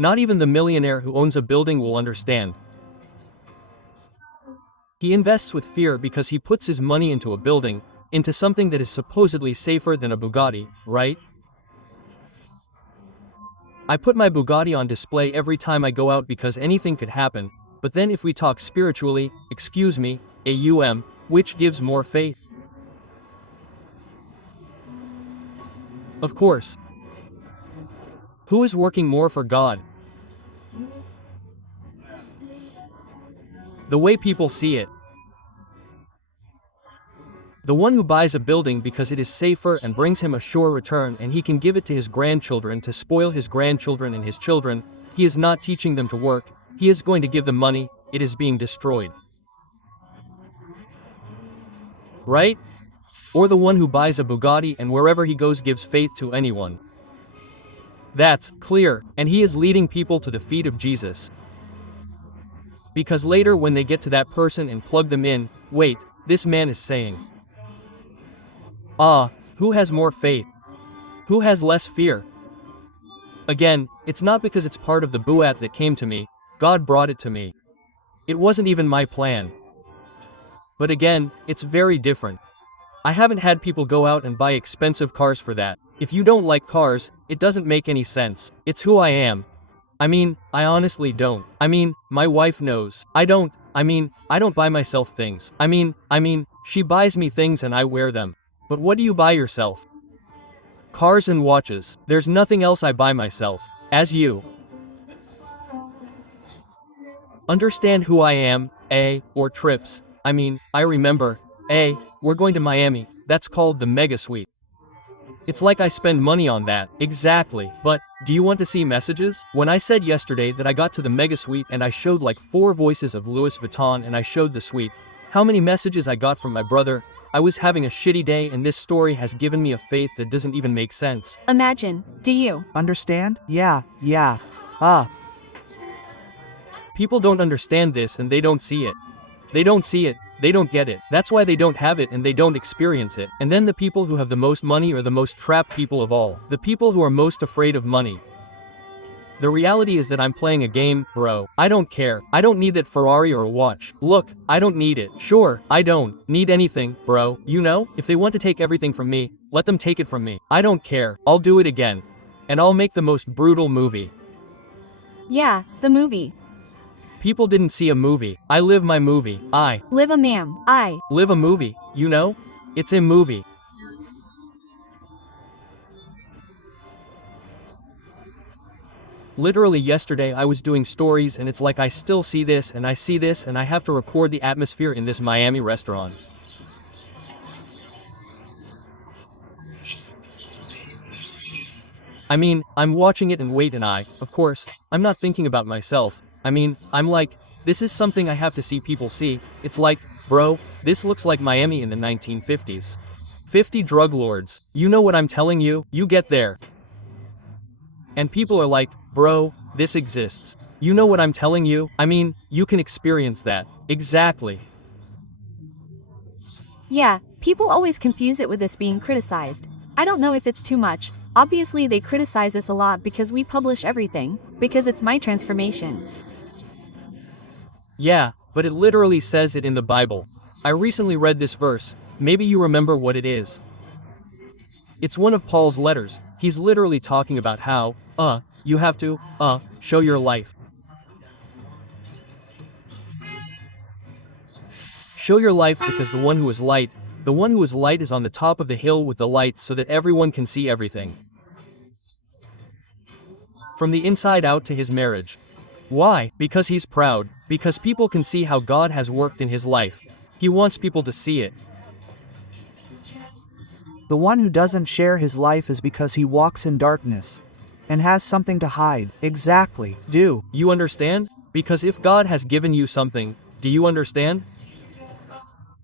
Not even the millionaire who owns a building will understand. He invests with fear because he puts his money into a building, into something that is supposedly safer than a Bugatti, right? I put my Bugatti on display every time I go out because anything could happen, but then if we talk spiritually, excuse me, which gives more faith? Of course. Who is working more for God? The way people see it. The one who buys a building because it is safer and brings him a sure return and he can give it to his grandchildren to spoil his grandchildren and his children, he is not teaching them to work, he is going to give them money, it is being destroyed. Right? Or the one who buys a Bugatti and wherever he goes gives faith to anyone. That's clear, and he is leading people to the feet of Jesus. Because later when they get to that person and plug them in, wait, this man is saying, who has more faith? Who has less fear? Again, it's not because it's part of the buat that came to me, God brought it to me. It wasn't even my plan. But again, it's very different. I haven't had people go out and buy expensive cars for that. If you don't like cars, it doesn't make any sense. It's who I am. I honestly don't. My wife knows. I don't buy myself things. She buys me things and I wear them. But what do you buy yourself? Cars and watches. There's nothing else I buy myself. As you understand who I am, or trips. I remember, we're going to Miami, that's called the Mega Suite. It's like I spend money on that, exactly, but, do you want to see messages? When I said yesterday that I got to the Mega Suite and I showed like 4 voices of Louis Vuitton and I showed the suite, how many messages I got from my brother? I was having a shitty day and this story has given me a faith that doesn't even make sense. Imagine, do you understand? Yeah. People don't understand this and they don't see it. They don't see it, they don't get it. That's why they don't have it and they don't experience it. And then the people who have the most money are the most trapped people of all. The people who are most afraid of money. The reality is that I'm playing a game, bro. I don't care. I don't need that Ferrari or a watch. Look, I don't need it. Sure, I don't need anything, bro. You know, if they want to take everything from me, let them take it from me. I don't care. I'll do it again. And I'll make the most brutal movie. Yeah, the movie. People didn't see a movie. I live my movie. I live a man. I live a movie, you know? It's a movie. Literally yesterday I was doing stories and it's like I still see this and I see this and I have to record the atmosphere in this Miami restaurant. I'm watching it and wait and of course, I'm not thinking about myself. I'm like, this is something I have to see people see. It's like, bro, this looks like Miami in the 1950s. 50 drug lords. You know what I'm telling you? You get there. And people are like, bro, this exists. You know what I'm telling you? You can experience that. Exactly. Yeah, people always confuse it with us being criticized. I don't know if it's too much. Obviously they criticize us a lot because we publish everything, because it's my transformation. Yeah, but it literally says it in the Bible. I recently read this verse, maybe you remember what it is. It's one of Paul's letters. He's literally talking about how, you have to, show your life. Show your life because the one who is light is on the top of the hill with the light so that everyone can see everything. From the inside out to his marriage. Why? Because he's proud, because people can see how God has worked in his life. He wants people to see it. The one who doesn't share his life is because he walks in darkness and has something to hide. Exactly. Do you understand? Because if God has given you something, do you understand?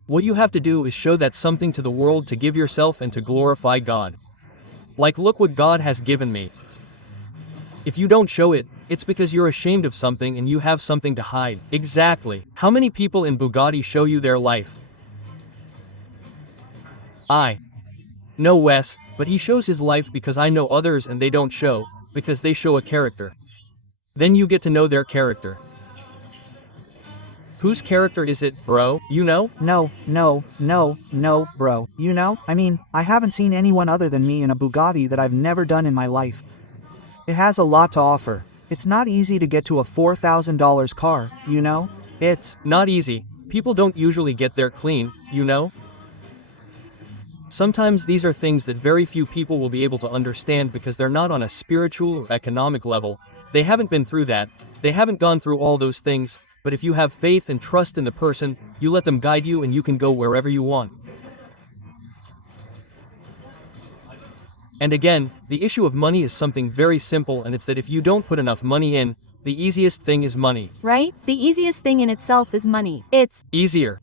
What you have to do is show that something to the world to give yourself and to glorify God. Like, look what God has given me. If you don't show it, it's because you're ashamed of something and you have something to hide. Exactly. How many people in Bugatti show you their life? No, Wes, but he shows his life because I know others and they don't show, because they show a character. Then you get to know their character. Whose character is it, bro? You know? No, bro. You know? I mean, I haven't seen anyone other than me in a Bugatti that I've never done in my life. It has a lot to offer. It's not easy to get to a $4,000 car, you know? It's Not easy. People don't usually get there clean, you know? Sometimes these are things that very few people will be able to understand because they're not on a spiritual or economic level. They haven't been through that. They haven't gone through all those things, but if you have faith and trust in the person, you let them guide you and you can go wherever you want. And again, the issue of money is something very simple, and it's that if you don't put enough money in, the easiest thing is money. Right? The easiest thing in itself is money. It's Easier.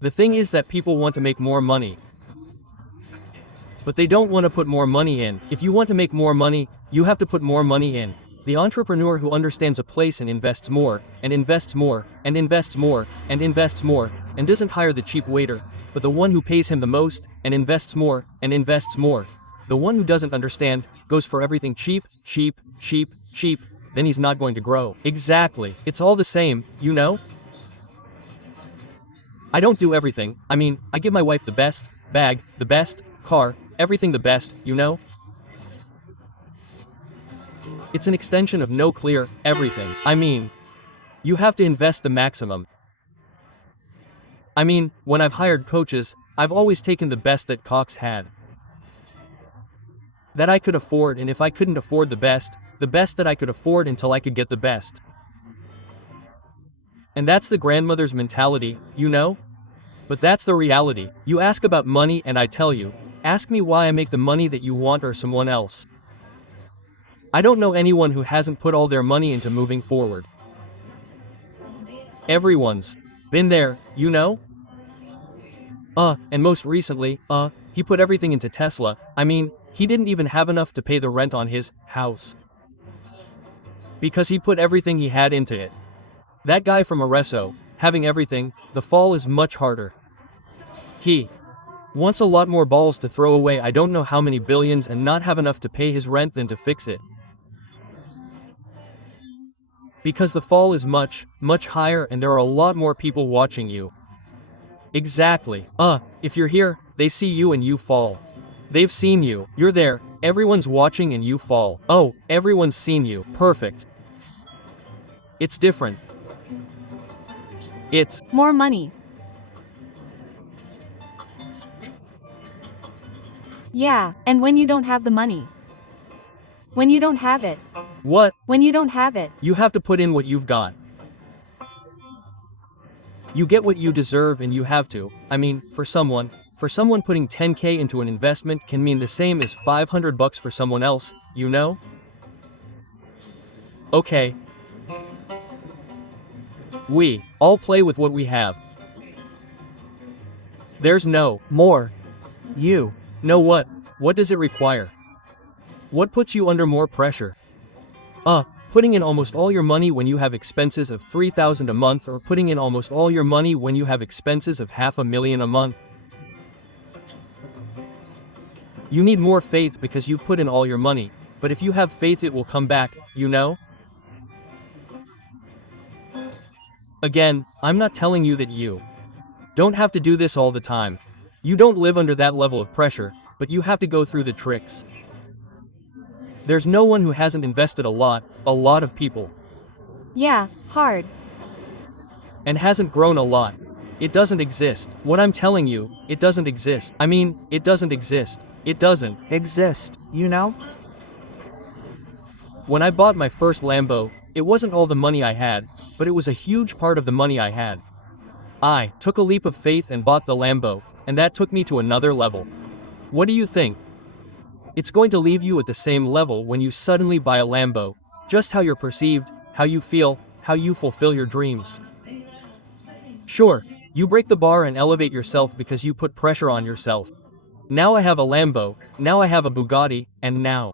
The thing is that people want to make more money, but they don't want to put more money in. If you want to make more money, you have to put more money in. The entrepreneur who understands a place and invests more, and invests more, and invests more, and invests more, and doesn't hire the cheap waiter, but the one who pays him the most, and invests more, and invests more. The one who doesn't understand, goes for everything cheap, cheap, cheap, cheap, then he's not going to grow. Exactly. It's all the same, you know? I don't do everything. I mean, I give my wife the best bag, the best car, everything the best, you know? It's an extension of no clear, everything. I mean, you have to invest the maximum. I mean, when I've hired coaches, I've always taken the best that Cox had, that I could afford, and if I couldn't afford the best that I could afford until I could get the best. And that's the grandmother's mentality, you know? But that's the reality. You ask about money and I tell you, ask me why I make the money that you want or someone else. I don't know anyone who hasn't put all their money into moving forward. Everyone's been there, you know? And most recently, he put everything into Tesla. I mean, he didn't even have enough to pay the rent on his house, because he put everything he had into it. That guy from Arezzo, having everything, the fall is much harder. He wants a lot more balls to throw away I don't know how many billions and not have enough to pay his rent than to fix it. Because the fall is much, much higher and there are a lot more people watching you. Exactly. If you're here, they see you and you fall. They've seen you. You're there. Everyone's watching and you fall. Oh, everyone's seen you. Perfect. It's different. It's more money. Yeah, and when you don't have the money. When you don't have it. what? When you don't have it. You have to put in what you've got. You get what you deserve and you have to. I mean, for someone putting 10K into an investment can mean the same as $500 for someone else, you know? Okay. We all play with what we have. There's no more. You. know what? What does it require? What puts you under more pressure? Putting in almost all your money when you have expenses of $3,000 a month, or putting in almost all your money when you have expenses of $500,000 a month. You need more faith because you've put in all your money, but if you have faith it will come back, you know? Again, I'm not telling you that you don't have to do this all the time. You don't live under that level of pressure, but you have to go through the tricks. There's no one who hasn't invested a lot of people, Yeah, hard. and hasn't grown a lot. It doesn't exist. What I'm telling you, it doesn't exist. I mean, it doesn't exist. It doesn't Exist, you know? When I bought my first Lambo, it wasn't all the money I had, but it was a huge part of the money I had. I took a leap of faith and bought the Lambo, and that took me to another level. What do you think? It's going to leave you at the same level when you suddenly buy a Lambo. Just how you're perceived, how you feel, how you fulfill your dreams. Sure, you break the bar and elevate yourself because you put pressure on yourself. Now I have a Lambo, now I have a Bugatti, and now.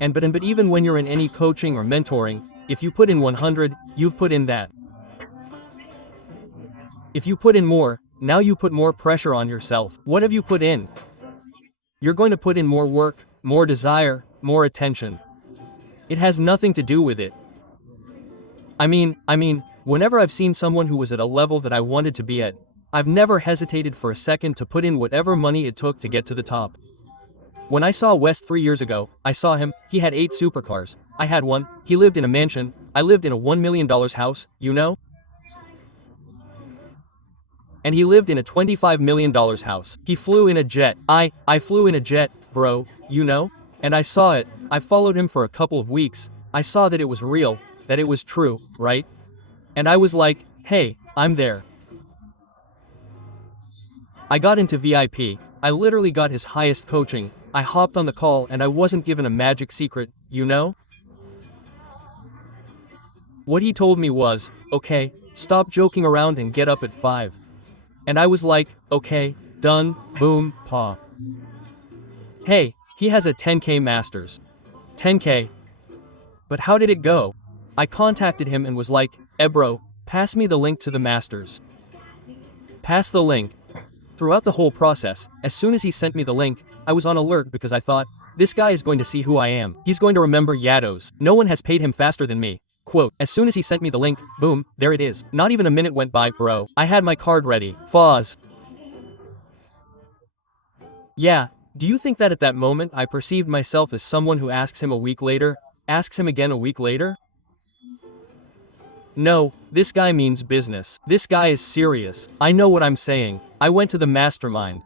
But even when you're in any coaching or mentoring, if you put in 100, you've put in that. If you put in more, now you put more pressure on yourself. What have you put in? You're going to put in more work, more desire, more attention. It has nothing to do with it. Whenever I've seen someone who was at a level that I wanted to be at, I've never hesitated for a second to put in whatever money it took to get to the top. When I saw West 3 years ago, I saw him, he had 8 supercars. I had one, he lived in a mansion, I lived in a $1 million house, you know? And he lived in a $25 million house. He flew in a jet. I flew in a jet, bro, you know? And I saw it, I followed him for a couple of weeks, I saw that it was real, that it was true, right? And I was like, hey, I'm there. I got into VIP, I literally got his highest coaching, I hopped on the call and I wasn't given a magic secret, you know? What he told me was, okay, stop joking around and get up at 5. And I was like, okay, done, boom, paw. Hey, he has a 10K masters. 10K. But how did it go? I contacted him and was like, bro, pass me the link to the masters. Pass the link. Throughout the whole process, as soon as he sent me the link, I was on alert because I thought, this guy is going to see who I am. He's going to remember Yados. No one has paid him faster than me. Quote, as soon as he sent me the link, boom, there it is. Not even a minute went by, bro. I had my card ready. Foz. Yeah, do you think that at that moment I perceived myself as someone who asks him a week later, asks him again a week later? No, this guy means business. This guy is serious. I know what I'm saying. I went to the mastermind.